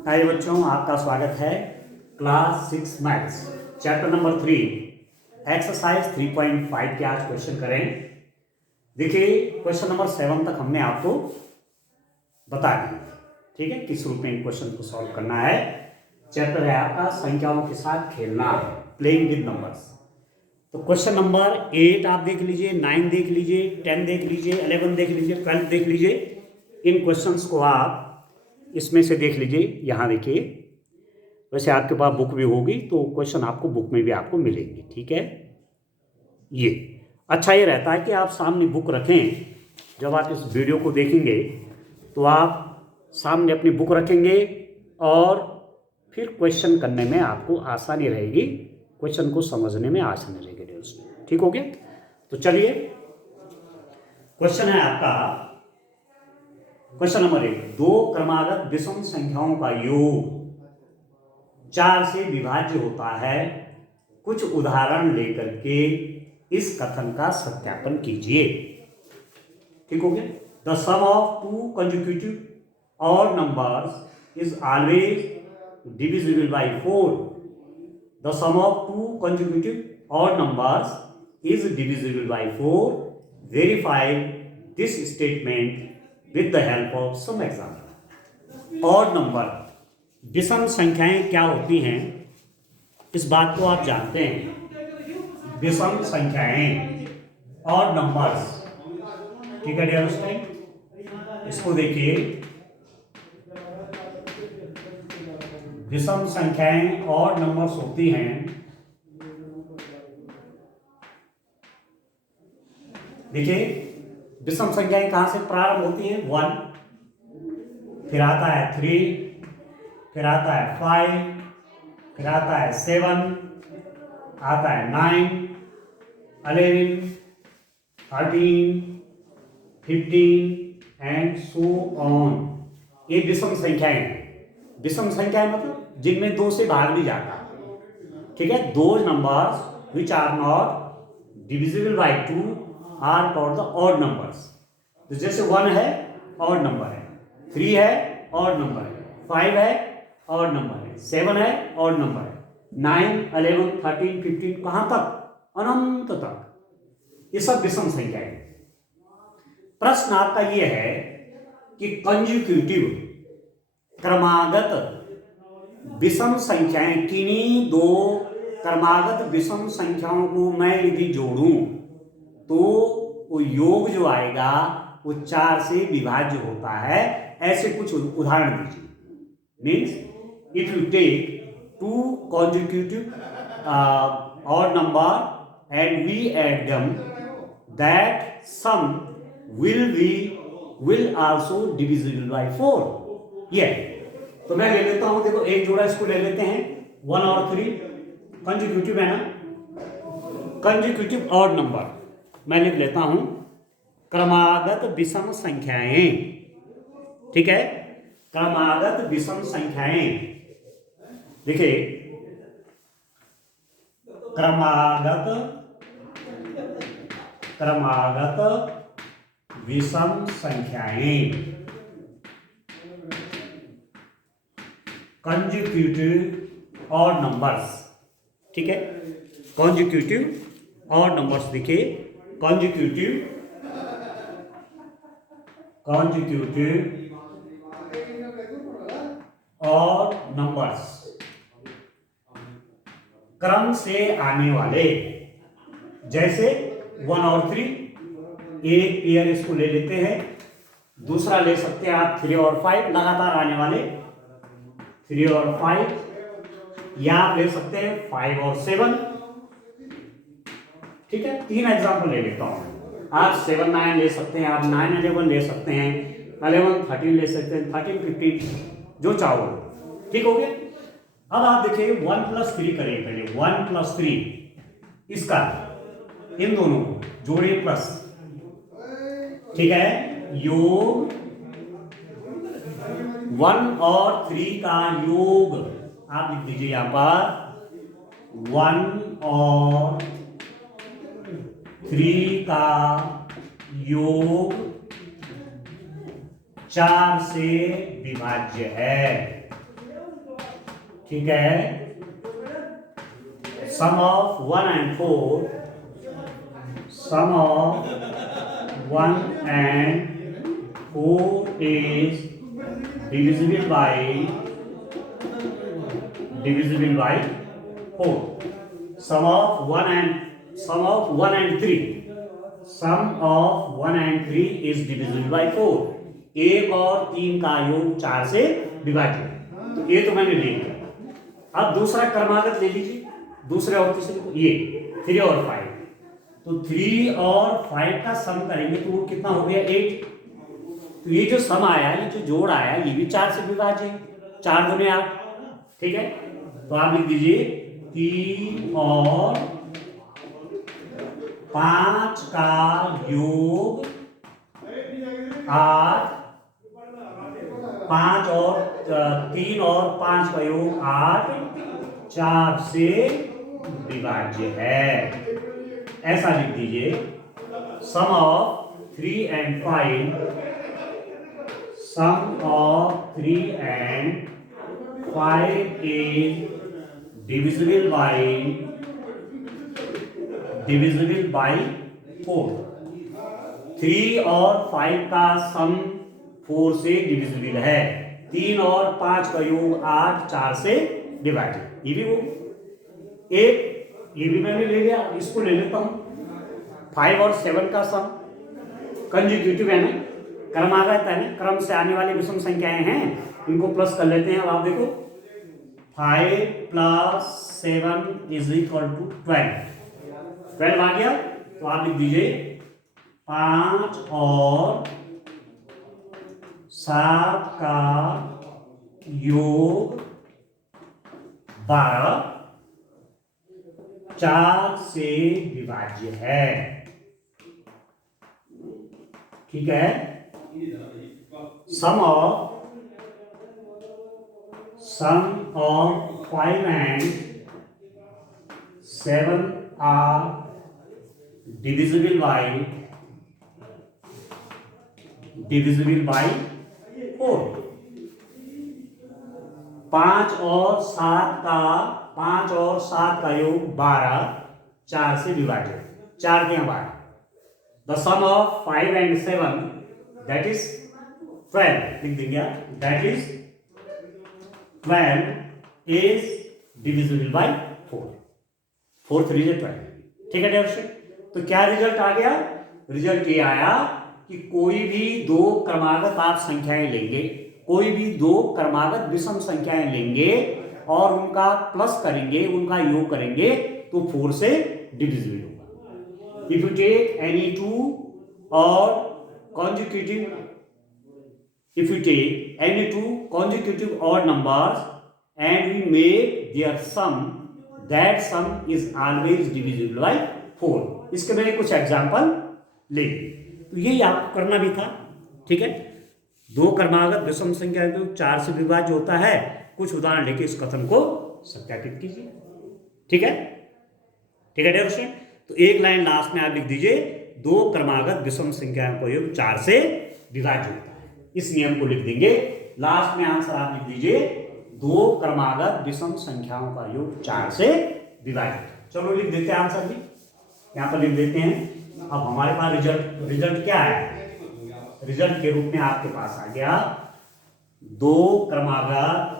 हाय बच्चों, आपका स्वागत है class 6 maths chapter number 3 exercise 3.5 के आज क्वेश्चन करें। देखिए, क्वेश्चन नंबर 7 तक हमने आपको बता दिया, ठीक है, किस रूप में क्वेश्चन को सॉल्व करना है। चैप्टर है आपका संख्याओं के साथ खेलना, प्लेइंग विद नंबर्स। तो क्वेश्चन नंबर 8 आप देख लीजिए, 9 देख लीजिए, 10 देख लीजिए, 11 देख लीजिए, 12 देख लीजिए। इन क्वेश्चंस को आप इसमें से देख लीजिए। यहाँ देखिए, वैसे आपके पास बुक भी होगी तो क्वेश्चन आपको बुक में भी आपको मिलेंगे, ठीक है। ये अच्छा ये रहता है कि आप सामने बुक रखें। जब आप इस वीडियो को देखेंगे तो आप सामने अपनी बुक रखेंगे और फिर क्वेश्चन करने में आपको आसानी रहेगी, क्वेश्चन को समझने में आसानी रहेगी उसमें, ठीक हो गया। तो चलिए, क्वेश्चन है आपका क्वेश्चन नंबर 1, दो क्रमागत विषम संख्याओं का योग 4 से विभाज्य होता है। कुछ उदाहरण लेकर के इस कथन का सत्यापन कीजिए, ठीक हो गया। The sum of two consecutive odd numbers is always divisible by 4। The sum of two consecutive odd numbers is divisible by 4। Verify this statement with the help of some example. Odd number, विषम संख्याएं क्या होती हैं, इस बात को आप जानते हैं। विषम संख्याएं और नंबर्स, ठीक है डियर स्टूडेंट, इसको देखिए। विषम संख्याएं और नंबर्स होती हैं, देखिए विषम संख्याएं कहां से प्रारंभ होती हैं, 1, फिर आता है 3, फिर आता है 5, फिर आता है 7, आता है 9, 11, 13, 15 एंड सो ऑन। ये विषम संख्याएं हैं। विषम संख्याएं मतलब जिनमें 2 से भाग नहीं जाता, ठीक है। दो numbers which are not divisible by 2 are called the odd numbers. तो जैसे 1 है ऑड नंबर है, 3 है ऑड नंबर है, 5 है ऑड नंबर है, 7 है ऑड नंबर है, 9, 11, 13, 15 कहां तक, अनंत तक, ये सब विषम संख्याएं हैं। प्रश्न आपका यह है कि कंसेक्यूटिव क्रमागत विषम संख्याएं, किन्हीं दो क्रमागत विषम संख्याओं को मैं यदि जोड़ूं तो वो योग जो आएगा वो 4 से विभाज्य होता है। ऐसे कुछ उदाहरण दीजिए। Means if you take 2 consecutive odd number and we add them, that sum will also divisible by 4। ये तो मैं ले लेता हूं, देखो एक जोड़ा इसको ले लेते हैं, 1 और 3 कंसेक्यूटिव है ना, कंसेक्यूटिव ऑड नंबर मैं लिख लेता हूं क्रमागत विषम संख्याएं, ठीक है। क्रमागत विषम संख्याएं, देखिए क्रमागत विषम संख्याएं, कंसेक्यूटिव ऑड नंबर्स, ठीक है। कंसेक्यूटिव ऑड नंबर्स, देखिए कंसेक्यूटिव ऑड नंबर्स, क्रम से आने वाले, जैसे 1 और 3, एक पेयर इसको ले लेते हैं, दूसरा ले सकते हैं आप 3 और 5, लगातार आने वाले 3 और 5, या आप ले सकते हैं 5 और 7, ठीक है। 3 एग्जाम्पल ले लेता हूं, आप 7, 9 ले सकते हैं, आप 9, 11 ले सकते हैं, 11, 13 ले सकते हैं, 13, 15 जो चाहो, ठीक हो गया। अब आप देखिए 1 + 3 करें पहले, 1 + 3 इसका, इन दोनों को जोड़िए प्लस, ठीक है। योग 1 और 3 का योग आप लिख दीजिए यहां पर, 1 और 3 का योग 4 से विभाज्य है। ठीक है, sum of 1 and 4, sum of 1 and 4 is divisible by 4. Sum of 1 and 3, sum of 1 and 3 is divisible by 4. 1 और 3 का योग 4 से विभाजित, तो ये तो मैंने ले लिया। अब दूसरा क्रमागत ले लीजिए, दूसरे और तीसरे को, ये 3 और 5, तो 3 और 5 का सम करेंगे तो वो कितना हो गया 8। तो ये जो सम आया, ये जो जोड़ आया, ये भी 4 से विभाज्य है, 4 दूने 8, ठीक है। तो आप लिख दीजिए 3 और 5 का योग 8, 5 और 3 और 5 का योग 8, 4 से विभाज्य है, ऐसा लिख दीजिए। सम of 3 and 5, sum of 3 and 5 is divisible by 4। 3 और 5 का सम 4 से डिविजिबल है, 3 और 5 का योग 8, 4 से डिवाइडेड। ये भी वो एक, ये भी मैंने ले लिया, इसको ले लेता हूं। 5 और 7 का सम कंजिक्यूटिव है ना, क्रमागत है ना, क्रम से आने वाली विषम संख्याएं हैं, इनको प्लस कर लेते हैं। अब आप देखो 5 + 7 = 12 आ गया, तो आप लिख दीजिए 5 और 7 का योग 12, 4 से विभाज्य है, ठीक है। Sum of 5 and 7 are divisible by 4। 5 और 7 का योग 12, 4 से विभाजित, 4 के 12। The sum of 5 and 7, that is 12, लिख देंगे, that is 12 is divisible by 4। 4 3 से 12, ठीक है डियर। तो क्या रिजल्ट आ गया? रिजल्ट ये आया कि कोई भी दो क्रमागत आप संख्याएं लेंगे, कोई भी दो क्रमागत विषम संख्याएं लेंगे और उनका प्लस करेंगे, उनका योग करेंगे, तो 4 से डिविजिबल होगा। If you take any two और consecutive, if you take any two consecutive odd numbers and we make their sum, that sum is always divisible by 4। इसके मैंने कुछ एग्जांपल ले लिए, तो यही आपको करना भी था, ठीक है। दो क्रमागत विषम संख्या 4 से विभाज्य होता है, कुछ उदाहरण लेके इस कथन को सत्यापित कीजिए, ठीक है, ठीक है डियर। तो एक लाइन लास्ट में आप लिख दीजिए, दो क्रमागत विषम संख्याओं का योग 4 से विभाज्य होता है, इस नियम को लिख देंगे। लास्ट में आंसर आप लिख दीजिए, दो क्रमागत विषम संख्याओं का योग 4 से विभाजित। चलो लिख देते हैं आंसर भी, यहां पर लिख देते हैं। अब हमारे पास रिजल्ट क्या है? रिजल्ट के रूप में आपके पास आ गया, दो क्रमागत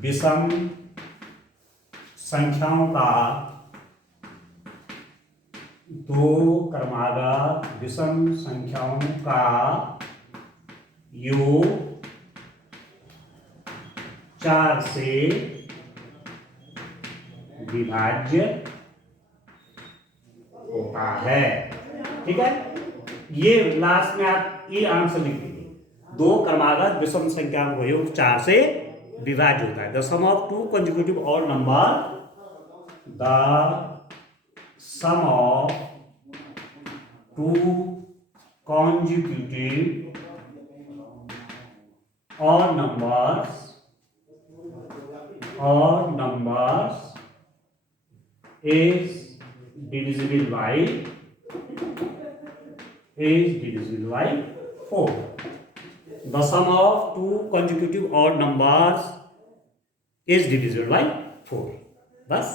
विषम संख्याओं का, दो क्रमागत विषम संख्याओं का योग 4 से विभाज्य होता है, ठीक है। ये लास्ट में आप ये आंसर लिख दीजिए, दो क्रमागत विषम संख्याओं का योग 4 से विभाज्य होता है। The sum of two consecutive odd number, the sum of two consecutive odd numbers is divisible by 4. The sum of two consecutive odd numbers is divisible by 4. बस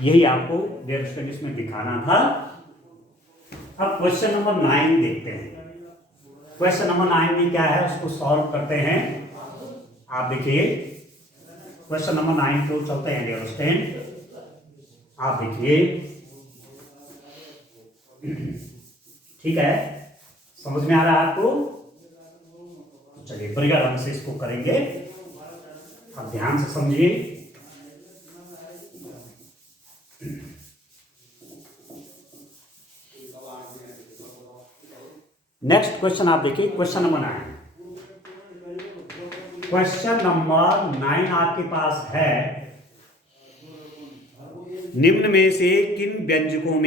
यही आपको डियर स्टूडेंट्स में दिखाना था। अब क्वेश्चन नंबर 9 देखते हैं। Question number 9 में क्या है उसको सॉल्व करते हैं। आप देखिए क्वेश्चन नंबर 9 को चलते हैं डियर स्टूडेंट। आप देखिए, ठीक है, समझ में आ रहा है आपको? चलिए बढ़िया ढंग से इसको करेंगे, आप ध्यान से समझिए। नेक्स्ट क्वेश्चन आप देखिए, क्वेश्चन नंबर 9। क्वेश्चन नंबर 9 आपके पास है, निम्न में से किन व्यंजकों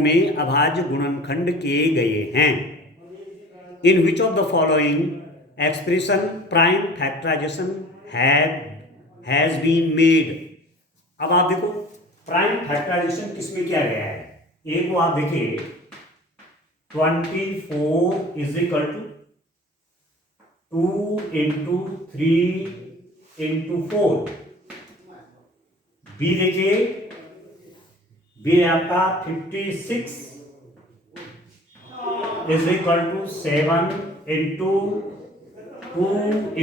में अभाज्य गुणनखंड किए गए हैं? In which of the following expression prime factorisation has been made. अब आप देखो प्राइम फैक्टराइजेशन किसमें किया गया है। एक वो आप देखिए 24 is equal to 2 into 3 into 4। B देखिए, बी आपका 56 is equal to 7 into 2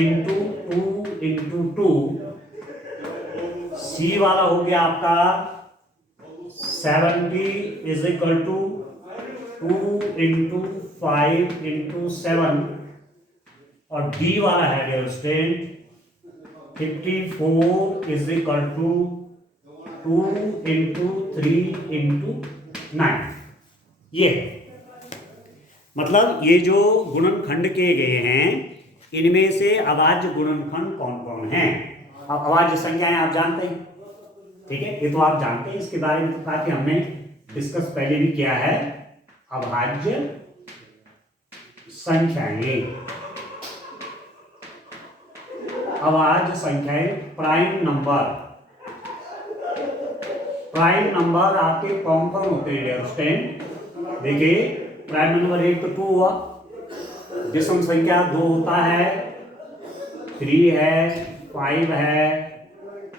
into 2 into 2। C वाला हो गया आपका 70 is equal to 2 into 5 into 7। और डी वाला है dear student 54 is equal to 2 into 3 into 9। ये मतलब ये जो गुणनखंड किए गए हैं इनमें से अभाज्य गुणनखंड कौन कौन हैं। अब अभाज्य संख्याएं आप जानते हैं, ठीक है, ये तो आप जानते हैं, इसके बारे में तो काफी हमने डिस्कस पहले भी किया है। अभाज्य संख्याएं, अभाज्य संख्याएं, प्राइम नंबर आपके कौन कौन होते हैं डियर स्टूडेंट। देखिए प्राइम नंबर 1 तो 2 हुआ, विषम संख्या 2 होता है, 3 है, 5 है,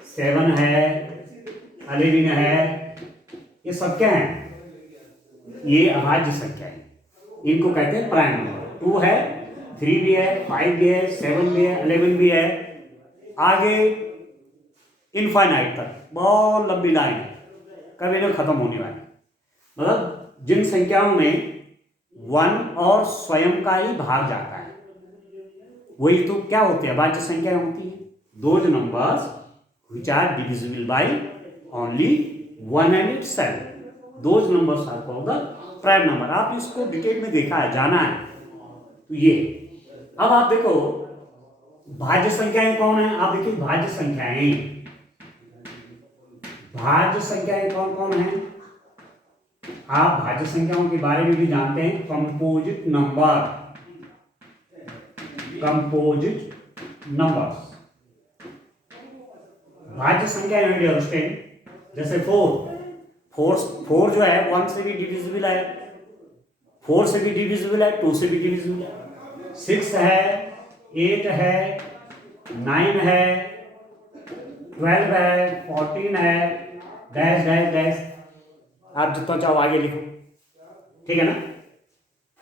7 है, 11 है, ये सब क्या है, ये अभाज्य संख्या है, इनको कहते हैं प्राइम नंबर। 2 है, 3 भी है, 5 भी है, 7 भी है, 11 भी है, आगे इनफाइनाइट तक बहुत लंबी लाइन है, कभी नहीं खत्म होने वाली। मतलब जिन संख्याओं में 1 और स्वयं का ही भाग जाता है वही तो क्या होते हैं, अभाज्य संख्या होती है। Those numbers which are divisible by only 1 and itself, those numbers are called the prime number। आप इसको डिटेल में देखा है, जाना है तो ये। अब आप देखो भाज्य संख्याएं कौन है, आप देखिए भाज्य संख्याएं कौन कौन है। आप भाज्य संख्याओं के बारे में भी जानते हैं, कंपोजिट नंबर्स भाज्य संख्या है। जैसे 4 जो है 1 से भी डिविजिबल है, 4 से भी डिविजिबल है, 2 से भी डिविजिबल है, 6 है, 8 है, 9 है, 12 है, 14 है, डैश डैश डैश, आप जितना चाहो आगे लिखो, ठीक है ना।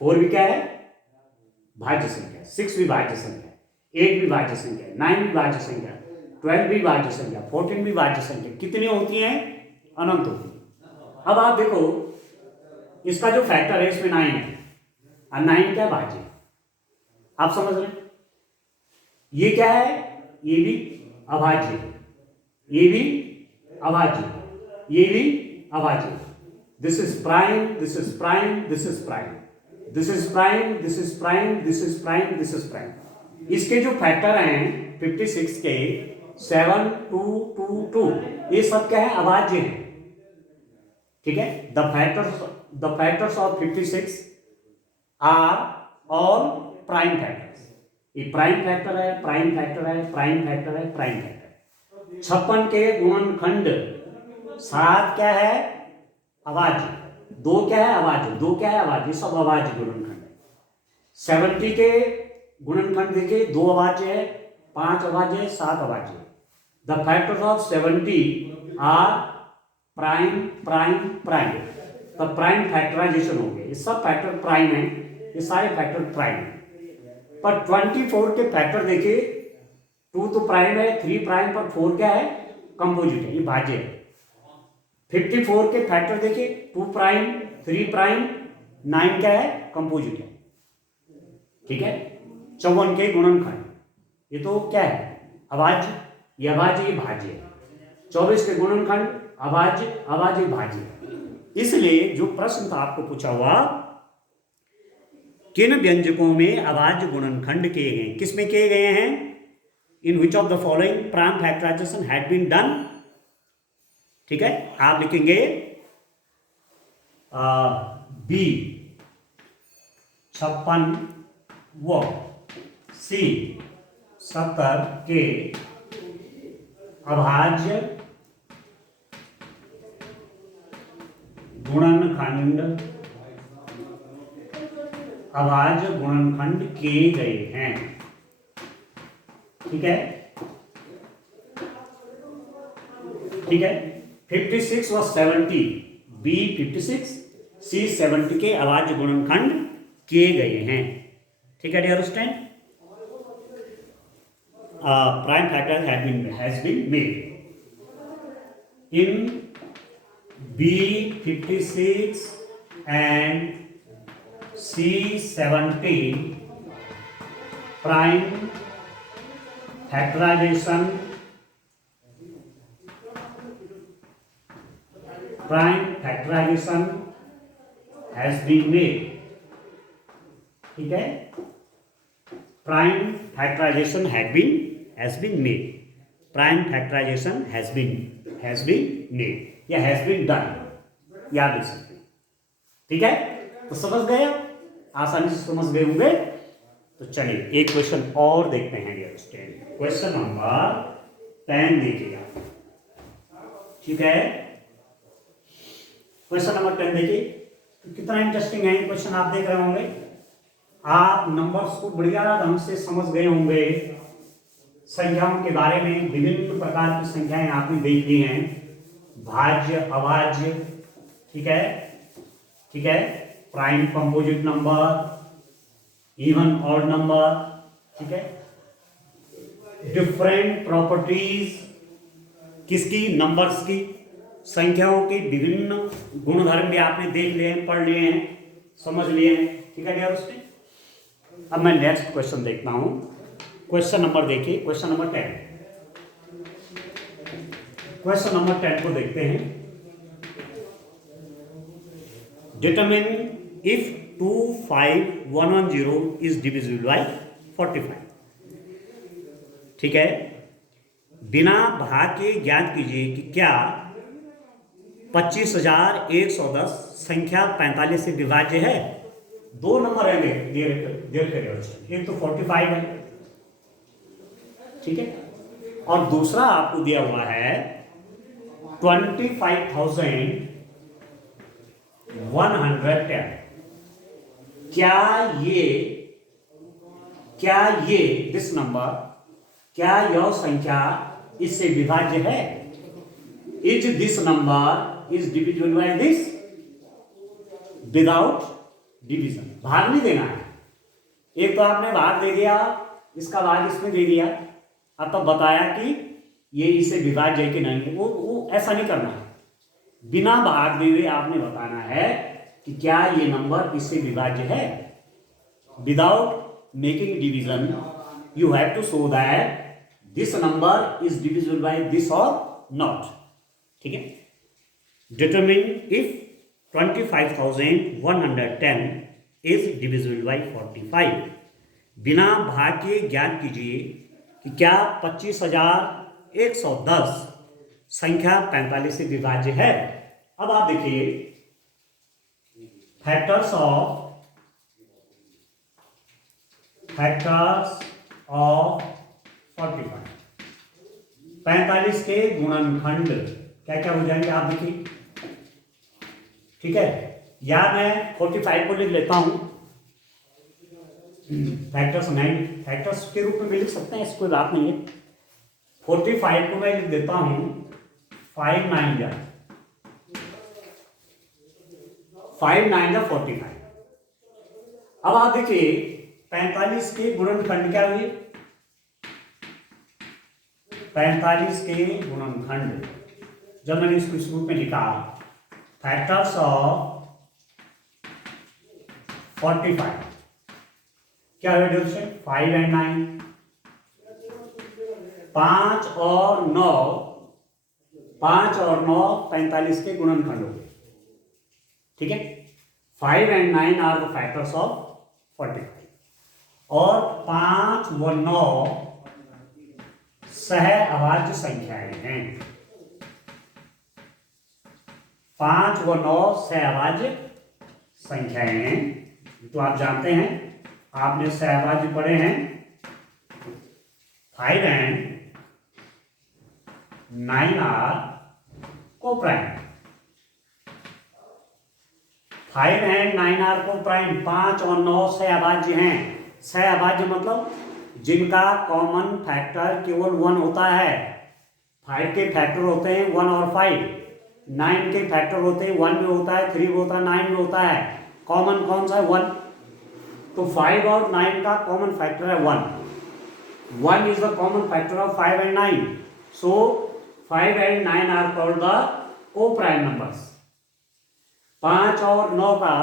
4 भी क्या है, भाज्य संख्या, 6 भी भाज्य संख्या, 8 भी भाज्य संख्या, 9 भी भाज्य संख्या, 12 भी भाज्य संख्या, 14 भी भाज्य संख्या। कितनी होती हैं, अनंत होती है। अब आप देखो इसका जो फैक्टर है इसमें 9 है और 9 क्या भाज्य, आप समझ रहे हैं। ये क्या है, ये भी अभाज्य, ये भी अभाज्य, ये भी अभाज्य। This is prime, this is prime, this is prime, this is prime, this is prime, this is prime, this is prime. इसके जो फैक्टर हैं 56 के 7, 2, 2, 2, ये सब क्या है, अभाज्य है, ठीक है। The factors of 56 are all prime factors. ये प्राइम फैक्टर है, प्राइम फैक्टर है, प्राइम फैक्टर है, प्राइम फैक्टर। 56 के गुणनखंड 7 क्या है, अभाज्य, 2 क्या है, अभाज्य, 2 क्या है, अभाज्य, सब अभाज्य गुणनखंड है। 70 के गुणनखंड देखिए, 2 अभाज्य है, 5 अभाज्य है, 7 अभाज्य है। The factors of 70 are prime prime prime. तो प्राइम फैक्टराइजेशन हो गया, ये सब फैक्टर प्राइम है, ये सारे फैक्टर प्राइम है। पर 24 के फैक्टर देखिए, 2 तो प्राइम है, 3 प्राइम, पर 4 क्या है, कंपोजिट है, ये भाज्य है। 54 के फैक्टर देखिए, 2 प्राइम, 3 प्राइम, 9 क्या है, कंपोजिट है। ठीक है, 54 के गुणनखंड, ये तो क्या है, अभाज्य, ये अभाज्य, ये भाज्य है। 24 के गुणनखंड अभाज्य, अभाज्य, भाज्य। इसलिए जो प्रश्न था आपको पूछा हुआ, किन व्यंजकों में अभाज्य गुणनखंड किए गए, किसमें किए गए हैं, in which of the following prime factorisation had been done. ठीक है, आप लिखेंगे बी 56 व सी 70 के अभाज्य गुणनखंड, अभाज्य गुणनखंड किए गए हैं। ठीक है, ठीक है। 56 व 70, बी 56, सी 70 के अभाज्य गुणनखंड किए गए हैं। ठीक है dear student, prime factor has been made in B56 and C70 prime factorization has been made। ठीक है, prime factorization has been made, prime factorization has been made या has been done, याद रख सकते हैं। ठीक है, तो समझ गए, आसानी से समझ गए होंगे। तो चलिए एक क्वेश्चन और देखते हैं डियर स्टूडेंट, क्वेश्चन नंबर 10 देखिएगा। ठीक है, क्वेश्चन नंबर 10 देखिए, तो कितना इंटरेस्टिंग है क्वेश्चन, आप देख रहे होंगे। आप नंबर्स को बढ़िया ढंग से समझ गए होंगे, संख्याओं के बारे में विभिन्न प्रकार की संख्याएं आपने देख ली हैं, भाज्य, अभाज्य, ठीक है, ठीक है, prime composite number, even odd number, ठीक है, डिफरेंट प्रॉपर्टीज किसकी, नंबर्स की, संख्याओं के विभिन्न गुणधर्म भी आपने देख लिए हैं, पढ़ लिए हैं, समझ लिए हैं। ठीक है डियर स्टूडेंट, अब मैं नेक्स्ट क्वेश्चन देखता हूं। क्वेश्चन नंबर देखिए, क्वेश्चन नंबर 10, क्वेश्चन नंबर 10 को देखते हैं। Determine if 25110 is divisible by 45। ठीक है, बिना भाग के ज्ञात कीजिए कि क्या 25,110 संख्या 45 से विभाज्य है। दो नंबर है, एक तो 45 है, ठीक है, और दूसरा आपको दिया हुआ है 25,110। क्या ये दिस नंबर, क्या यह संख्या इससे विभाज्य है। Is this number is divisible by this without division. भाग नहीं देना है, एक तो आपने भाग दे दिया, इसका भाग इसमें दे दिया, अब तब बताया कि ये इसे विभाज्य है कि नहीं, वो ऐसा नहीं करना है। बिना भाग दिए हुए आपने बताना है कि क्या ये नंबर इससे विभाज्य है। Without making division you have to show that this number is divisible by this or not. ठीक है, determine if 25,110 is divisible by 45। बिना भाग के ज्ञात कीजिए कि क्या 25,110 संख्या 45 से विभाज्य है। अब आप देखिए फैक्टर्स ऑफ 45, 45 के गुणनखंड क्या क्या हो जाएंगे आप देखिए। ठीक है, या मैं 45 को लिख लेता हूं, फैक्टर्स 9 फैक्टर्स के रूप में भी लिख सकते हैं, ऐसी कोई बात नहीं है। 45 को मैं लिख देता हूं 5 9 जा 45। अब आप देखिए 45 के गुणनखंड क्या हुए, 45 के गुणनखंड जब मैंने इसको इस रूप में लिखा, फैक्टर्स ऑफ 45 क्या है डिवीजन 5 एंड 9, 5 और 9, 5 और 9 45 के गुणनखंड हो गए, ठीक है। 5 and 9 are the factors of 45 और 5 व 9 सह अभाज्य संख्याएं हैं। 5 व 9 सह अभाज्य संख्याएं हैं, तो आप जानते हैं, आपने सहभाज्य पढ़े हैं। 5 and 9 are coprime, 5 and 9 are coprime, 5 और 9 सहभाज्य हैं। सहभाज्य मतलब जिनका कॉमन फैक्टर केवल 1 होता है। 5 के फैक्टर होते हैं 1 और 5, 9 के फैक्टर होते हैं 1 भी होता है, 3 भी होता है, 9 भी होता है। कॉमन कौन सा है 1, तो 5 और 9 का कॉमन फैक्टर है 1। 1 is the common factor of 5 and 9, so 5 and 9 are called the coprime numbers. 5 और 9 का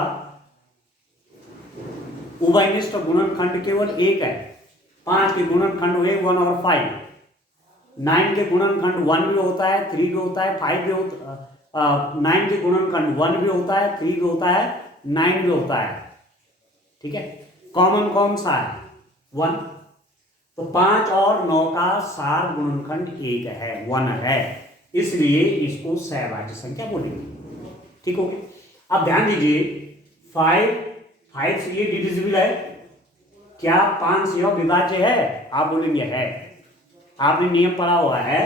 उभयनिष्ठ गुणनखंड केवल एक है। 5 के गुणनखंड हुए 1 और 5, 9 के गुणनखंड 1 भी होता है, 3 भी होता है, 5 भी होता है, 9 के गुणनखंड 1 भी होता है, 3 भी होता है, 9 भी होता है, ठीक है। कॉमन कौन सा है 1, तो 5 और 9 का सार गुणनखंड एक है, 1 है, इसलिए इसको सहभाज्य संख्या बोलेंगे, ठीक हो गया। अब ध्यान दीजिए 5 से ये डिविजिबल है क्या, 5 से यह विभाज्य है, आप बोलेंगे है। आपने नियम पढ़ा हुआ है,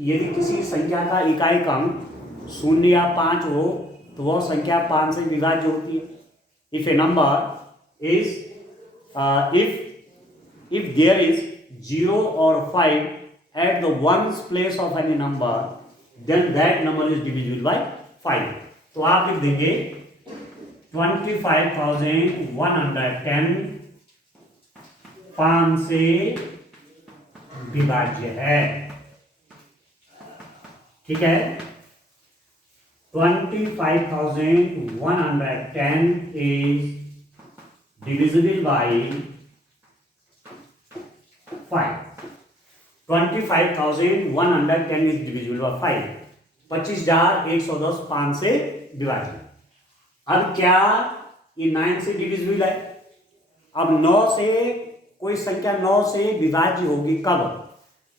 यदि किसी संख्या का इकाई अंक 0 या 5 हो तो वह संख्या 5 से विभाज्य होती है। If a number is if there is 0 or 5 at the ones place of any number, then that number is divisible by 5। तो आप लिख देंगे 25,110 5 से विभाज्य है, ठीक है। 25,110 is divisible by 5। 25,110 is divisible by 5। 25,110 5 से विभाजित। अब क्या ये 9 से डिविजिबल है? अब 9 से कोई संख्या 9 से विभाज्य होगी कब?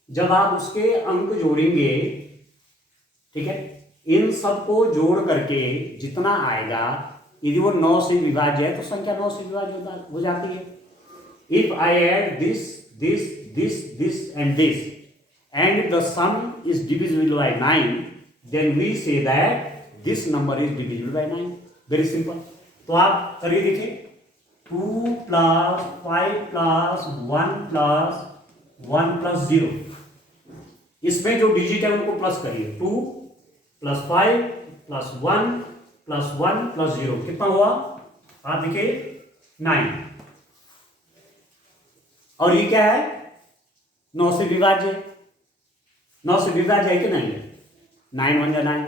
जब आप उसके अंक जोड़ेंगे, ठीक है। इन सबको जोड़ करके जितना आएगा, यदि वो 9 से विभाज्य है तो संख्या 9 से विभाज्य हो जाती है। If I add this this this this and this and the sum is divisible by 9, then we say that this number is divisible by 9। Very simple. तो आप करिए, देखिए 2 + 5 + 1 + 1 + 0, इसमें जो डिजिट है उनको प्लस करिए। 2 + 5 + 1 + 1 + 0 कितना हुआ? आप देखिए 9। और ये क्या है? 9 से विभाज्य। 9 से विभाज्य है कि नहीं है? 9 1 9।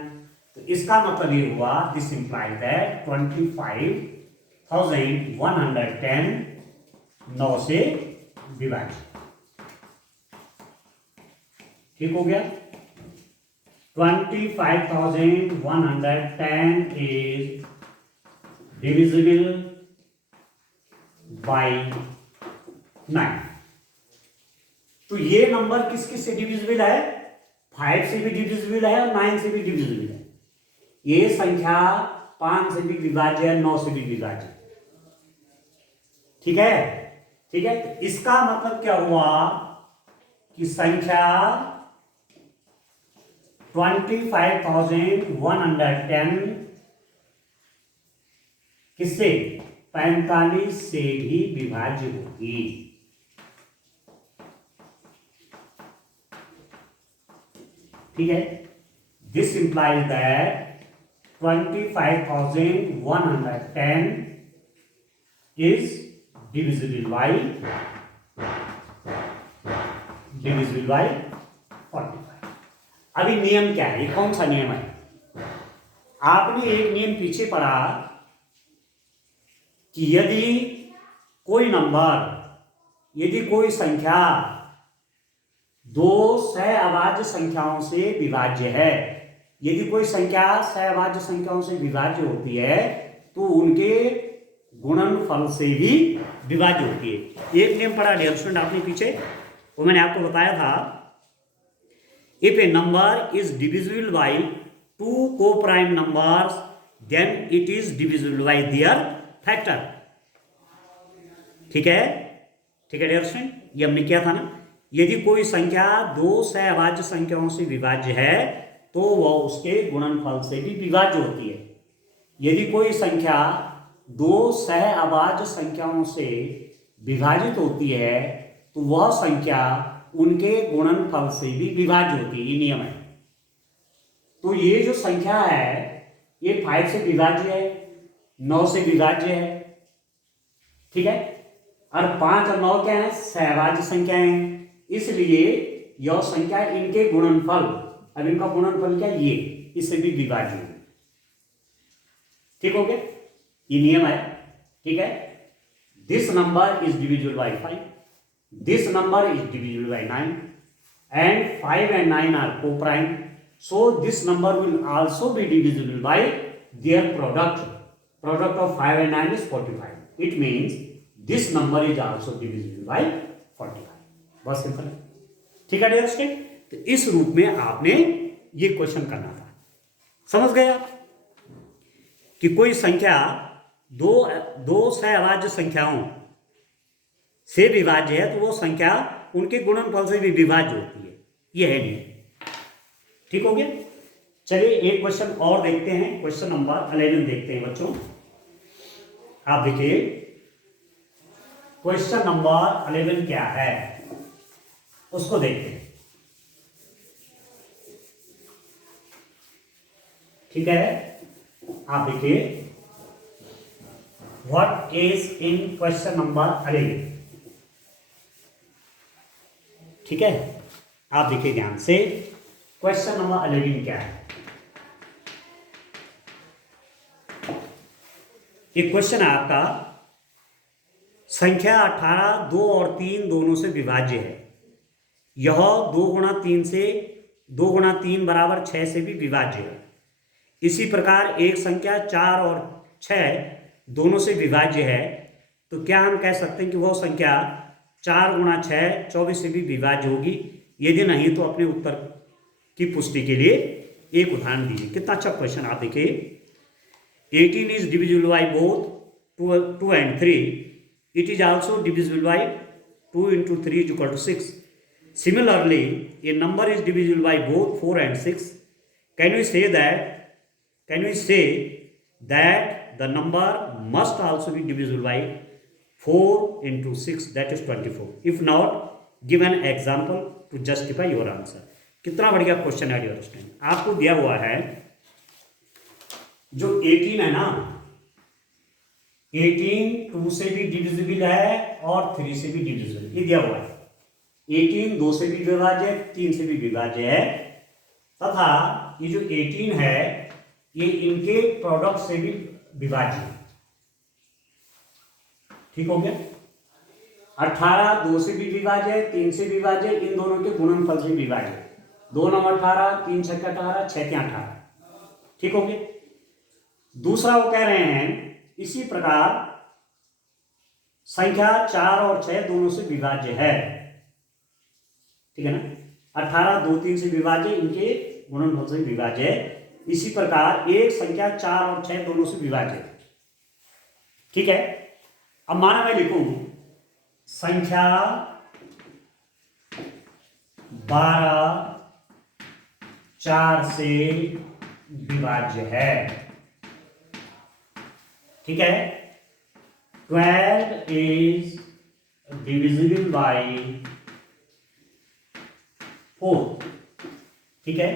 तो इसका मतलब ये हुआ, दिस इंप्लाइज दैट 25,110 9 से विभाज्य। ठीक हो गया। 25,110 is divisible by 9। तो ये नंबर किस किस से डिविजिबल है? 5 से भी डिविजिबल है और 9 से भी डिविजिबल है। ये संख्या 5 से भी विभाज्य है, 9 से भी विभाज्य। ठीक है, ठीक है। तो इसका मतलब क्या हुआ कि संख्या 25,110 किससे 45 से भी विभाज्य होगी। ठीक है, this implies that 25,110 is divisible by 45। अभी नियम क्या है, कौन सा नियम है? आपने एक नियम पीछे पढ़ा कि यदि कोई संख्या दो सहअभाज्य संख्याओं से विभाज्य है, यदि कोई संख्या सहअभाज्य संख्याओं से विभाज्य होती है तो उनके गुणनफल से भी विभाज्य होती है। एक नियम पढ़ा डियर स्टूडेंट आपने पीछे, वो मैंने आपको बताया था, if a number is divisible by two coprime numbers then it is divisible by their factor. ठीक है डियर स्टूडेंट, ये हमने किया था ना। यदि कोई संख्या दो सहअभाज्य संख्याओं से विभाज्य है तो वह उसके गुणनफल से भी विभाज्य होती है। यदि कोई संख्या दो सहअभाज्य संख्याओं से विभाजित होती है तो वह संख्या उनके गुणनफल से भी विभाज्य होती है। ये नियम है। तो ये जो संख्या है ये 5 से विभाज्य है, 9 से विभाज्य है। ठीक है, और 5 और 9 क्या है? सहअभाज्य संख्याएं हैं, इसलिए यह संख्या इनके गुणनफल, अब इनका गुणनफल क्या, ये इससे भी विभाज्य है। ठीक हो गया, ये नियम है। ठीक है, this number is divisible by 5, this number is divisible by 9 and 5 and 9 are co-prime, so this number will also be divisible by their product of 5 and 9 is 45. It means this number is also divisible by 45. बहुत simple है। ठीक है dear student, तो इस रूप में आपने ये क्वेश्चन करना था। समझ गए आप कि कोई संख्या दो सहअभाज्य संख्याओं से विभाज्य है तो वो संख्या उनके गुणनफल से भी विभाज्य होती है। यह है नियम। ठीक हो गया। चलिए एक क्वेश्चन और देखते हैं, क्वेश्चन नंबर 11 देखते हैं बच्चों। आप देखिए क्वेश्चन नंबर 11 क्या है उसको देखते हैं। ठीक है, आप देखिए what is in question number 11। ठीक है, आप देखिए ध्यान से क्वेश्चन नंबर 11 क्या है। ये क्वेश्चन है आपका, संख्या 18 2 और 3 दोनों से विभाज्य है। यह 2 गुणा 3 बराबर 6 से भी विभाज्य है। इसी प्रकार एक संख्या 4 और 6 दोनों से विभाज्य है, तो क्या हम कह सकते हैं कि वह संख्या 4 गुणा 6 24 से भी विभाज्य होगी? यदि नहीं तो अपने उत्तर की पुष्टि के लिए एक उदाहरण दीजिए। कितना अच्छा क्वेश्चन, आप देखिए 18 is divisible by both 2 and 3. It is also divisible by 2 into 3 is equal to 6. Similarly, a number is divisible by both 4 and 6. Can we say that the number must also be divisible by 4 into 6, that is 24? If not, give an example to justify your answer. कितना बढ़िया question है dear student. आपको दिया हुआ है जो 18 है ना, 18 2 से भी डिविजिबल है और 3 से भी डिविजिबल, ये दिया हुआ है। 18 2 से भी विभाज्य है, 3 से भी विभाज्य है, तथा ये जो 18 है ये इनके प्रोडक्ट से भी विभाज्य है। ठीक हो गया। 18 2 से भी विभाज्य है, 3 से विभाज्य है, इन दोनों के गुणनफल से विभाज्य है। 2 9 18, 3 6 18, 6 के 18। ठीक हो गया। दूसरा वो कह रहे हैं इसी प्रकार संख्या 4 और 6 दोनों से विभाज्य है। ठीक है ना, 18 2 3 से विभाज्य, इनके गुणनफल से विभाज्य है। इसी प्रकार एक संख्या 4 और 6 दोनों से विभाज्य है। ठीक है, अब माना मैं लिखूं संख्या 12 4 से विभाज्य है। ठीक है, 12 is divisible by 4, ठीक है।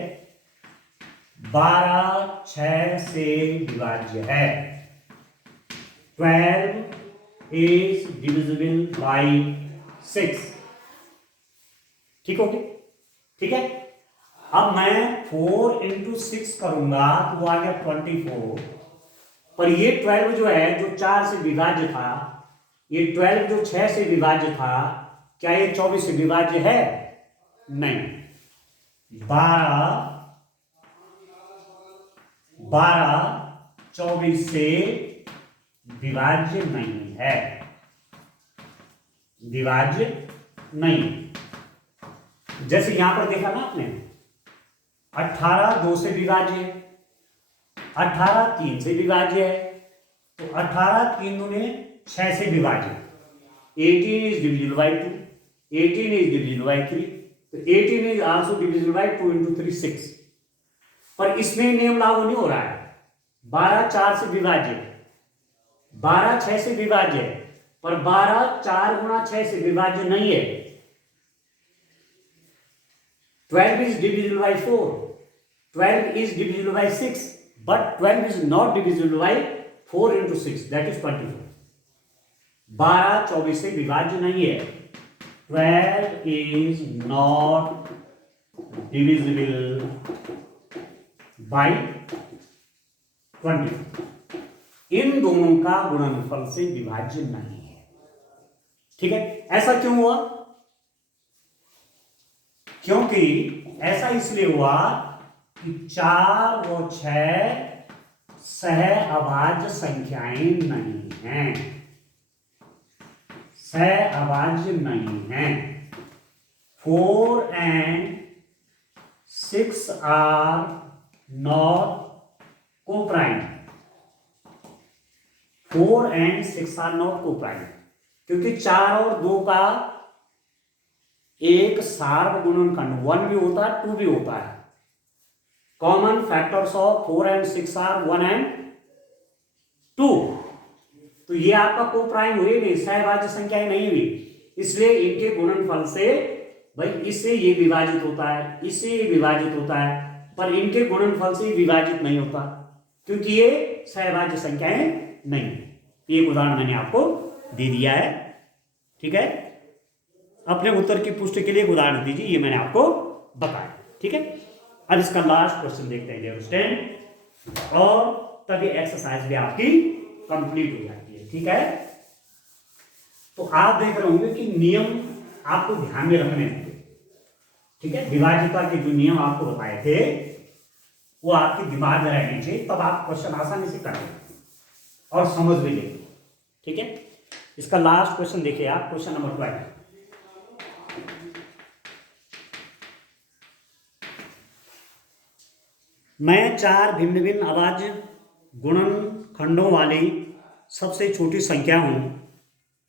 12 6 से विभाज्य है। 12 is divisible by 6, ठीक हो गया, ठीक है। अब मैं 4 इंटू 6 करूंगा तो वो आ गया 24, पर ये 12 जो है जो 4 से विभाज्य था, ये 12 जो 6 से विभाज्य था, क्या ये 24 से विभाज्य है? नहीं। 12 24 से विभाज्य नहीं है, विभाज्य नहीं। जैसे यहां पर देखा ना आपने, 18 2 से विभाज्य है, 18 3 से विभाज्य है, तो 18 3 दूने 6 से विभाज्य। 18 is divisible by 2, 18 is divisible by 3, तो 18 is also divisible by 2 into 3 6। पर इसमें नियम लागू नहीं हो रहा है। 12 4 से विभाज्य, 12 6 से विभाज्य है, पर 12 4 गुणा 6 से विभाज्य नहीं है। 12 is divisible by 4, 12 is divisible by 6, but 12 is not divisible by 4 into 6, that is 24। 12 24 से विभाज्य नहीं है। 12 is not divisible by 24, इन दोनों का गुणनफल से विभाज्य नहीं है, ठीक है। ऐसा क्यों हुआ? क्योंकि ऐसा इसलिए हुआ कि 4 और 6 सह अभाज्य संख्याएं नहीं हैं, सह अभाज्य नहीं हैं। 4 and 6 are not co-prime, 4 and 6 are not co-prime, क्योंकि 4 और 2 का एक सार्वगुणनखंड 1 भी होता है, 2 भी होता है। Common factors of 4 and 6 are 1 and 2, तो ये आपका को प्राइम हुए नहीं, सहभाज्य संख्याएं नहीं हुई, इसलिए इनके गुणनफल से भाई इससे ये विभाजित होता है, इससे ये विभाजित होता है, पर इनके गुणनफल से विभाजित नहीं होता, क्योंकि ये सहभाज्य संख्याएं नहीं। एक उदाहरण मैंने आपको दे दिया है, ठीक है। अपने उत्तर की पुष्टि के लिए एक उदाहरण दीजिए, ये मैंने आपको बताया, ठीक है। अब इसका लास्ट क्वेश्चन देखते हैं डियर स्टूडेंट, और तभी एक्सरसाइज भी आपकी कंप्लीट हो जाती है, ठीक है। तो आप देख रहे होंगे कि नियम आपको ध्यान में रखने होंगे, ठीक है। विभाज्यता के जो नियम आपको बताए थे वो आपके दिमाग में रहने चाहिए, तब आप क्वेश्चन आसानी से करेंगे और समझ भी लेंगे, ठीक है। इसका लास्ट क्वेश्चन देखिए आप, क्वेश्चन नंबर 12। मैं 4 भिन्न भिन्न अभाज्य गुणनखंडों वाली सबसे छोटी संख्या हूं,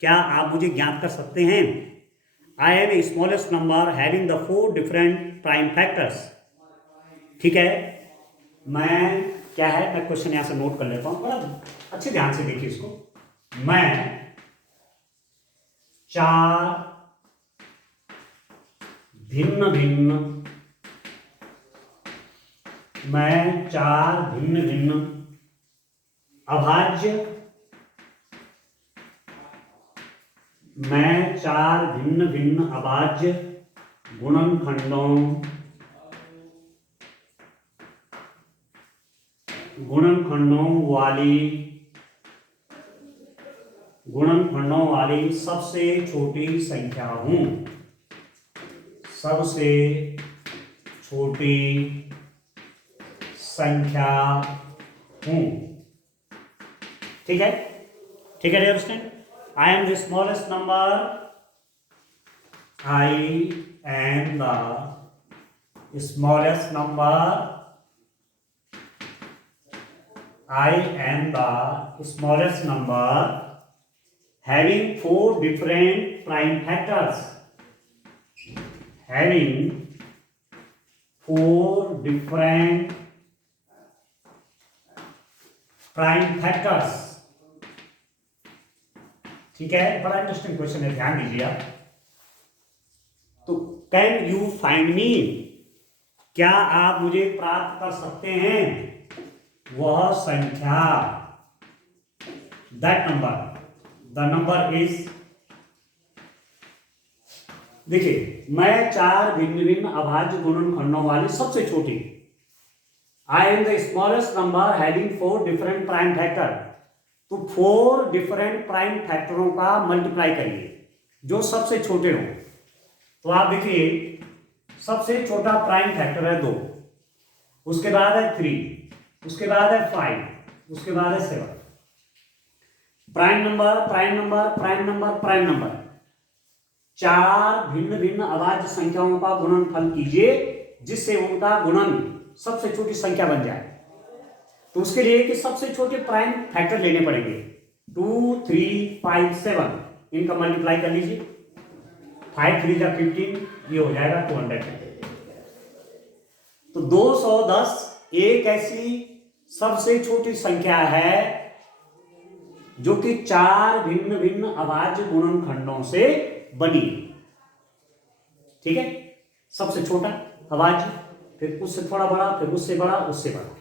क्या आप मुझे ज्ञात कर सकते हैं? I am a smallest number having the 4 different prime factors, ठीक है। मैं क्या है, मैं क्वेश्चन यहां से नोट कर लेता हूं, बड़ा अच्छे ध्यान से देखिए इसको। मैं 4 भिन्न भिन्न अभाज्य, मैं 4 भिन्न भिन्न अभाज्य गुणनखंडों वाली सबसे छोटी संख्या हूं, सबसे छोटी संख्या हूं, ठीक है, ठीक है dear student. I am the smallest number, I am the smallest number, I am the smallest number having 4 different prime factors, having 4 different prime factors, ठीक है, बड़ा इंटरेस्टिंग क्वेश्चन है, ध्यान दीजिए आप। तो कैन यू फाइंड मी, क्या आप मुझे प्राप्त कर सकते हैं वह संख्या, that number, the number is, देखिए मैं 4 भिन्न भिन्न अभाज्य गुणनखंडों वाली सबसे छोटी, I am the smallest number having 4 different prime factor, तो 4 डिफरेंट प्राइम फैक्टरों का मल्टीप्लाई करिए जो सबसे छोटे हो। तो आप देखिए सबसे छोटा प्राइम फैक्टर है 2, उसके बाद है 3, उसके बाद है 5, उसके बाद है 7। Prime number prime number prime number prime number, 4 भिन्न भिन्न अभाज्य संख्याओं का गुणनफल कीजिए जिससे उनका गुणन सबसे छोटी संख्या बन जाए। तो उसके लिए कि सबसे छोटे प्राइम फैक्टर लेने पड़ेंगे, 2, 3, 5, 7, इनका मल्टीप्लाई कर लीजिए, 5 3 जा 15, ये हो जाएगा 200। तो 210 एक ऐसी सबसे छोटी संख्या है जो कि 4 भिन्न भिन्न अभाज्य गुणनखंडों से बनी, ठीक है, सबसे छोटा अभाज्य, फिर उससे थोड़ा बड़ा, फिर उससे बड़ा, उससे बड़ा,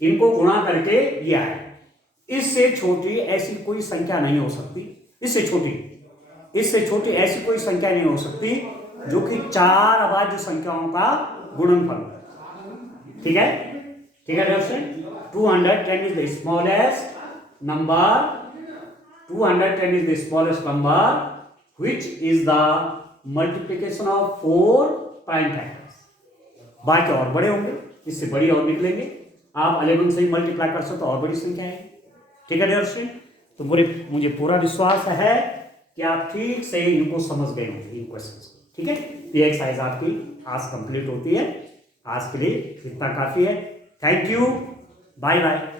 इनको गुणा करके ये आया। इससे छोटी ऐसी कोई संख्या नहीं हो सकती, इससे छोटी ऐसी कोई संख्या नहीं हो सकती जो कि 4 अभाज्य संख्याओं का गुणनफल, ठीक है, ठीक है दोस्तों। 210 is the smallest number, 210 is the smallest number which is the multiplication of 4 prime factors। बाकी और बड़े होंगे, इससे बड़ी और निकलेंगे, आप 11 से ही मल्टीप्लाई कर सकते हो और बड़ी संख्या है, ठीक है दोस्तों। तो मुझे पूरा विश्वास है कि आप ठीक से इनको समझ गए होंगे इन क्वेश्चंस को, ठीक है। ये एक्सरसाइज आपकी आज कंप्लीट होती है, आज के लिए इतना काफी है। Thank you, bye bye.